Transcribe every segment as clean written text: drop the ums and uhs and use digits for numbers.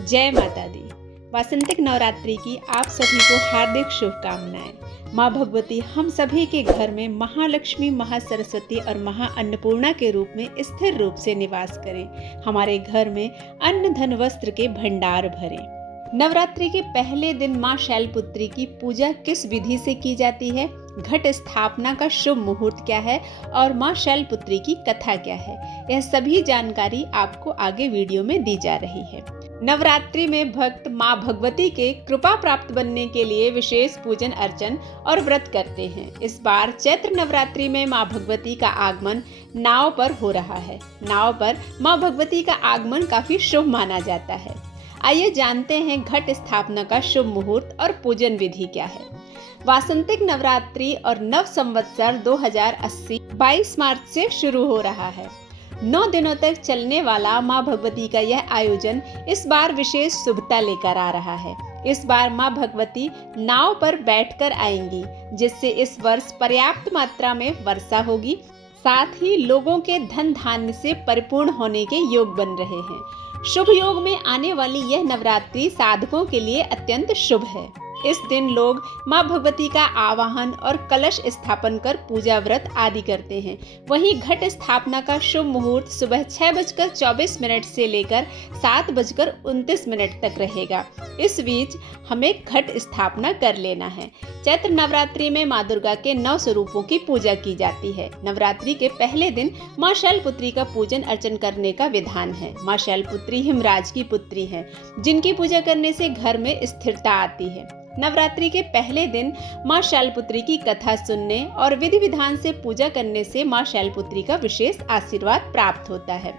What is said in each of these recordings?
जय माता दी। वासंतिक नवरात्रि की आप सभी को हार्दिक शुभकामनाएं। माँ भगवती हम सभी के घर में महालक्ष्मी, महासरस्वती और महाअन्नपूर्णा के रूप में स्थिर रूप से निवास करें। हमारे घर में अन्न धन वस्त्र के भंडार भरें। नवरात्रि के पहले दिन माँ शैलपुत्री की पूजा किस विधि से की जाती है, घट स्थापना का शुभ मुहूर्त क्या है और माँ शैलपुत्री की कथा क्या है, यह सभी जानकारी आपको आगे वीडियो में दी जा रही है। नवरात्रि में भक्त माँ भगवती के कृपा प्राप्त बनने के लिए विशेष पूजन अर्चन और व्रत करते हैं। इस बार चैत्र नवरात्रि में माँ भगवती का आगमन नाव पर हो रहा है। नाव पर माँ भगवती का आगमन काफी शुभ माना जाता है। आइए जानते हैं घट स्थापना का शुभ मुहूर्त और पूजन विधि क्या है। वासंतिक नवरात्रि और नव संवत्सर 2080 22 मार्च से शुरू हो रहा है। 9 दिनों तक चलने वाला माँ भगवती का यह आयोजन इस बार विशेष शुभता लेकर आ रहा है। इस बार माँ भगवती नाव पर बैठकर आएंगी, जिससे इस वर्ष पर्याप्त मात्रा में वर्षा होगी। साथ ही लोगों के धन धान्य से परिपूर्ण होने के योग बन रहे हैं। शुभ योग में आने वाली यह नवरात्रि साधकों के लिए अत्यंत शुभ है। इस दिन लोग माँ भगवती का आवाहन और कलश स्थापन कर पूजा व्रत आदि करते हैं। वहीं घट स्थापना का शुभ मुहूर्त सुबह 6:24 से लेकर 7:29 तक रहेगा। इस बीच हमें घट स्थापना कर लेना है। चैत्र नवरात्रि में माँ दुर्गा के 9 स्वरूपों की पूजा की जाती है। नवरात्रि के पहले दिन माँ शैलपुत्री का पूजन अर्चन करने का विधान है। माँ शैलपुत्री हिमराज की पुत्री है, जिनकी पूजा करने से घर में स्थिरता आती है। नवरात्रि के पहले दिन माँ शैलपुत्री की कथा सुनने और विधि विधान से पूजा करने से माँ शैलपुत्री का विशेष आशीर्वाद प्राप्त होता है।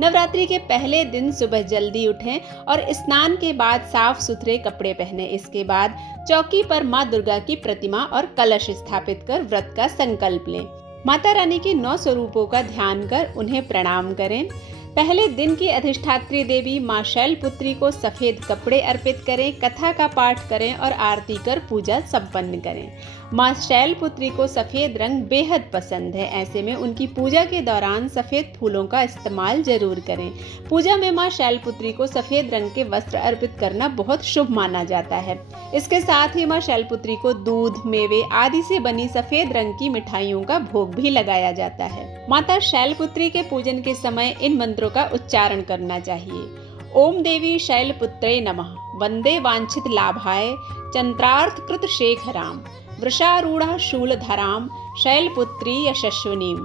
नवरात्रि के पहले दिन सुबह जल्दी उठें और स्नान के बाद साफ सुथरे कपड़े पहनें। इसके बाद चौकी पर माँ दुर्गा की प्रतिमा और कलश स्थापित कर व्रत का संकल्प लें। माता रानी के 9 स्वरूपों का ध्यान कर उन्हें प्रणाम करें। पहले दिन की अधिष्ठात्री देवी माँ शैलपुत्री को सफेद कपड़े अर्पित करें, कथा का पाठ करें और आरती कर पूजा संपन्न करें। माँ शैलपुत्री को सफेद रंग बेहद पसंद है। ऐसे में उनकी पूजा के दौरान सफेद फूलों का इस्तेमाल जरूर करें। पूजा में माँ शैलपुत्री को सफेद रंग के वस्त्र अर्पित करना बहुत शुभ माना जाता है। इसके साथ ही माँ शैलपुत्री को दूध, मेवे आदि से बनी सफेद रंग की मिठाइयों का भोग भी लगाया जाता है। माता शैलपुत्री के पूजन के समय इन मंत्रों का उच्चारण करना चाहिए। ओम देवी शैलपुत्रे नमः, वंदे वांछित लाभाय चंद्रार्थ कृत शेखराम, वृषारूढ़ा शूलधराम शैलपुत्री यशस्विनीम,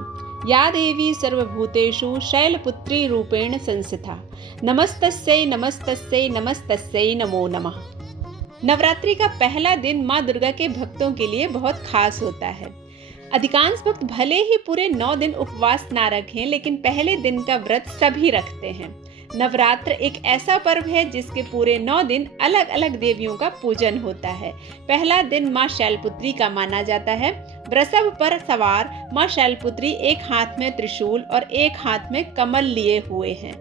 या देवी सर्वभूतेषु शैलपुत्री रूपेण संस्थिता, नमस्तस्यै नमस्तस्यै नमस्तस्यै नमो नमः। नवरात्रि का पहला दिन माँ दुर्गा के भक्तों के लिए बहुत खास होता है। अधिकांश भक्त भले ही पूरे 9 दिन उपवास ना रखें, लेकिन पहले दिन का व्रत सभी रखते हैं। नवरात्र एक ऐसा पर्व है जिसके पूरे 9 दिन अलग अलग देवियों का पूजन होता है। पहला दिन माँ शैलपुत्री का माना जाता है। वृषभ पर सवार माँ शैलपुत्री एक हाथ में त्रिशूल और एक हाथ में कमल लिए हुए हैं।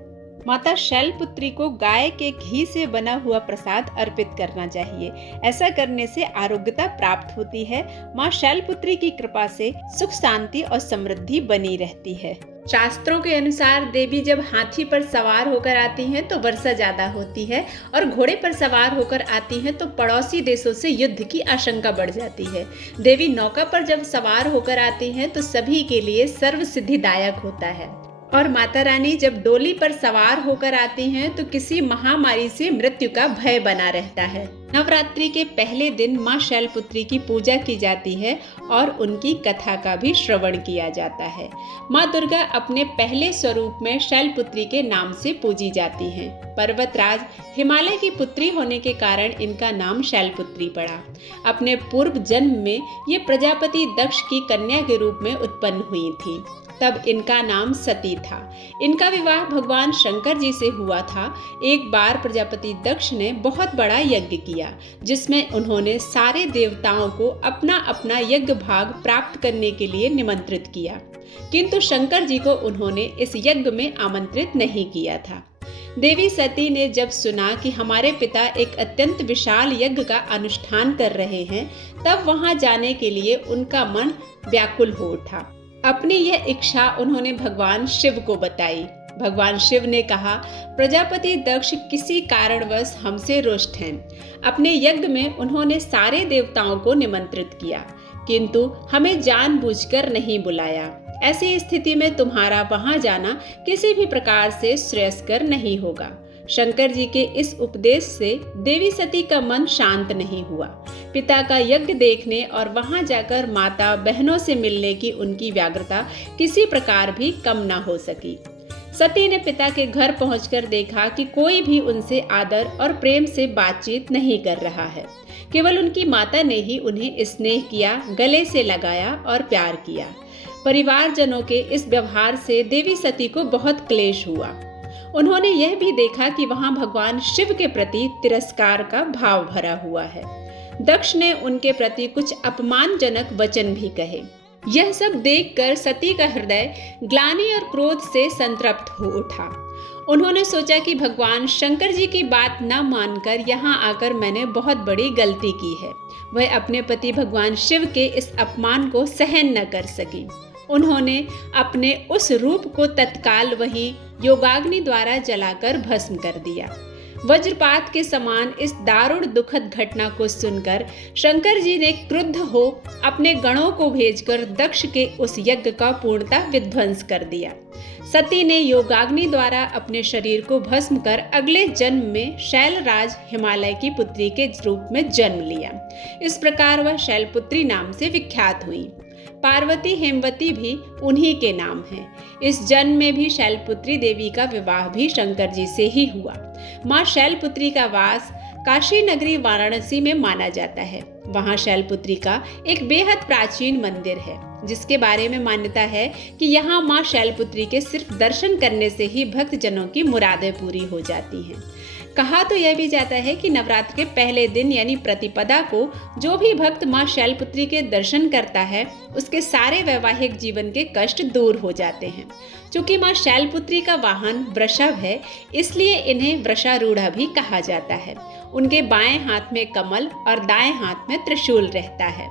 माता शैलपुत्री को गाय के घी से बना हुआ प्रसाद अर्पित करना चाहिए। ऐसा करने से आरोग्यता प्राप्त होती है। माँ शैलपुत्री की कृपा से सुख शांति और समृद्धि बनी रहती है। शास्त्रों के अनुसार देवी जब हाथी पर सवार होकर आती हैं तो वर्षा ज्यादा होती है, और घोड़े पर सवार होकर आती हैं तो पड़ोसी देशों से युद्ध की आशंका बढ़ जाती है। देवी नौका पर जब सवार होकर आती हैं तो सभी के लिए सर्व सिद्धिदायक होता है। और माता रानी जब डोली पर सवार होकर आती हैं तो किसी महामारी से मृत्यु का भय बना रहता है। नवरात्रि के पहले दिन माँ शैलपुत्री की पूजा की जाती है और उनकी कथा का भी श्रवण किया जाता है। माँ दुर्गा अपने पहले स्वरूप में शैलपुत्री के नाम से पूजी जाती हैं। पर्वतराज हिमालय की पुत्री होने के कारण इनका नाम शैलपुत्री पड़ा। अपने पूर्व जन्म में ये प्रजापति दक्ष की कन्या के रूप में उत्पन्न हुई थी। तब इनका नाम सती था। इनका विवाह भगवान शंकर जी से हुआ था। एक बार प्रजापति दक्ष ने बहुत बड़ा यज्ञ किया, जिसमें उन्होंने सारे देवताओं को अपना अपना यज्ञ भाग प्राप्त करने के लिए निमंत्रित किया, किंतु शंकर जी को उन्होंने इस यज्ञ में आमंत्रित नहीं किया था। देवी सती ने जब सुना कि हमारे पिता एक अत्यंत विशाल यज्ञ का अनुष्ठान कर रहे हैं, तब वहां जाने के लिए उनका मन व्याकुल हो उठा। अपनी यह इच्छा उन्होंने भगवान शिव को बताई। भगवान शिव ने कहा, प्रजापति दक्ष किसी कारणवश हमसे रुष्ट हैं। अपने यज्ञ में उन्होंने सारे देवताओं को निमंत्रित किया, किंतु हमें जानबूझकर नहीं बुलाया। ऐसी स्थिति में तुम्हारा वहां जाना किसी भी प्रकार से श्रेयस्कर नहीं होगा। शंकर जी के इस उपदेश से देवी सती का मन शांत नहीं हुआ। पिता का यज्ञ देखने और वहां जाकर माता बहनों से मिलने की उनकी व्यग्रता किसी प्रकार भी कम न हो सकी। सती ने पिता के घर पहुंचकर देखा कि कोई भी उनसे आदर और प्रेम से बातचीत नहीं कर रहा है। केवल उनकी माता ने ही उन्हें स्नेह किया, गले से लगाया और प्यार किया। परिवारजनों के इस व्यवहार से देवी सती को बहुत क्लेश हुआ। उन्होंने यह भी देखा कि वहां भगवान शिव के प्रति तिरस्कार का भाव भरा हुआ है। दक्ष ने उनके प्रति कुछ अपमानजनक वचन भी कहे। यह सब देखकर सती का हृदय ग्लानि और क्रोध से संतृप्त हो उठा। उन्होंने सोचा कि भगवान शंकर जी की बात न मानकर यहाँ आकर मैंने बहुत बड़ी गलती की है। वह अपने पति भगवान शिव के इस अपमान को सहन न कर सकी। उन्होंने अपने उस रूप को तत्काल वहीं योगाग्नि द्वारा जलाकर भस्म कर दिया। वज्रपात के समान इस दारुण दुखद घटना को सुनकर शंकर जी ने क्रुद्ध हो अपने गणों को भेजकर दक्ष के उस यज्ञ का पूर्णतः विध्वंस कर दिया। सती ने योगाग्नि द्वारा अपने शरीर को भस्म कर अगले जन्म में शैलराज हिमालय की पुत्री के रूप में जन्म लिया। इस प्रकार वह शैलपुत्री नाम से विख्यात हुई। पार्वती हेमवती भी उन्हीं के नाम हैं। इस जन्म में भी शैलपुत्री देवी का विवाह भी शंकर जी से ही हुआ। माँ शैलपुत्री का वास काशी नगरी वाराणसी में माना जाता है। वहाँ शैलपुत्री का एक बेहद प्राचीन मंदिर है, जिसके बारे में मान्यता है कि यहाँ माँ शैलपुत्री के सिर्फ दर्शन करने से ही भक्तजनों की मुरादें पूरी हो जाती हैं। कहा तो यह भी जाता है कि नवरात्र के पहले दिन यानी प्रतिपदा को जो भी भक्त माँ शैलपुत्री के दर्शन करता है, उसके सारे वैवाहिक जीवन के कष्ट दूर हो जाते हैं। चूंकि माँ शैलपुत्री का वाहन वृषभ है, इसलिए इन्हें वृषारूढ़ा भी कहा जाता है। उनके बाएं हाथ में कमल और दाएं हाथ में त्रिशूल रहता है।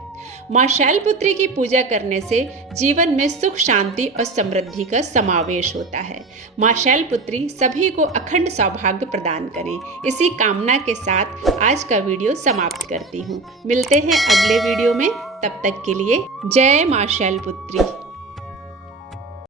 माँ शैलपुत्री की पूजा करने से जीवन में सुख, शांति और समृद्धि का समावेश होता है। माँ शैलपुत्री सभी को अखंड सौभाग्य प्रदान करें। इसी कामना के साथ आज का वीडियो समाप्त करती हूँ। मिलते हैं अगले वीडियो में, तब तक के लिए जय माँ शैलपुत्री।